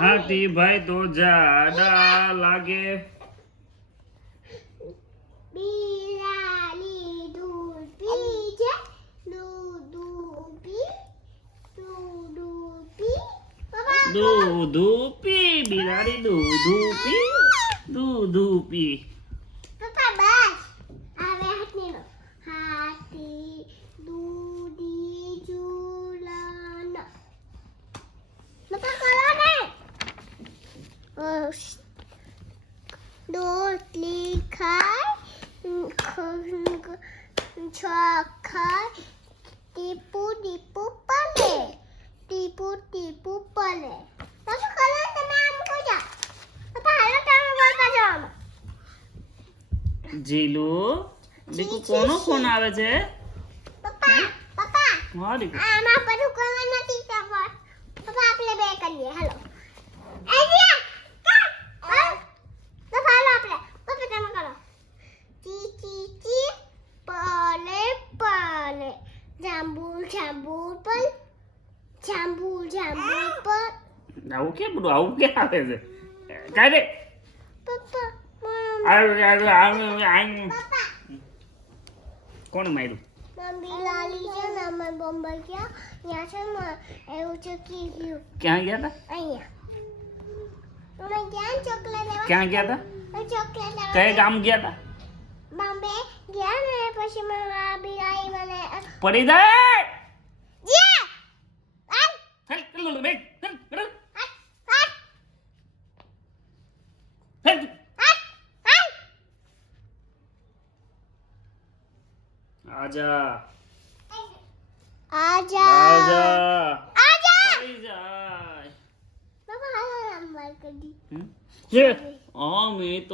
હાથી ભાઈ તો જાડા લાગે. બિલાડી દૂધ પી છે, દૂધ પી, દૂધ પી. દૂધ પી, બિલાડી દૂધ પી, દૂધ પી. પપ્પા બસ. હવે હાથી નો. હાથી દૂધી ઝૂલન. પપ્પા કરો ને. રોટલી ખાય, છાક ખાય, ટીપુ ટીપુ પલે, ટીપુ ટીપુ પલે. તો શું કરો તમે આમ કહો જા. પપ્પા હાલો તમે બોલતા જાઓ. જીલુ દીકુ કોનો ફોન આવે છે? પપ્પા પપ્પા હા દીકુ. આમાં બધું કરવા નથી ખબર. પપ્પા આપણે બે કરીએ હાલો. આઈડિયા પપ્પા હાલો આપણે. પપ્પા તમે કરો. ચી ચી ચી પલે પલે, જાંબુ જાંબુ પલ, જાંબુ જાંબુ પલ. આવું કે બધું આવું કે આવે છે? કાઈ દે. પપ્પા પપ્પા કોણ માર્યું? મમ્મી લાલી છે ને અમે બોમ્બે ગયા. ત્યાં છે ને એવું છે કીધું ક્યાં ગયા હતા? અહીંયા. તમે ક્યાં ચોકલેટ લેવા? ક્યાં ગયા હતા? ચોકલેટ લેવા. કયા ગામ ગયા હતા? બોમ્બે ગયા ને પછી મારા બિલાડી મને પડી જાય. જી હાલ હેલ હેલ બેગ હેલ હેલ હાલ હાલ હેલ. હાલ. આજા આજા આજા આજા. પડી જાય. બાબા હાલો નંબર કરી. જે આ મેં તો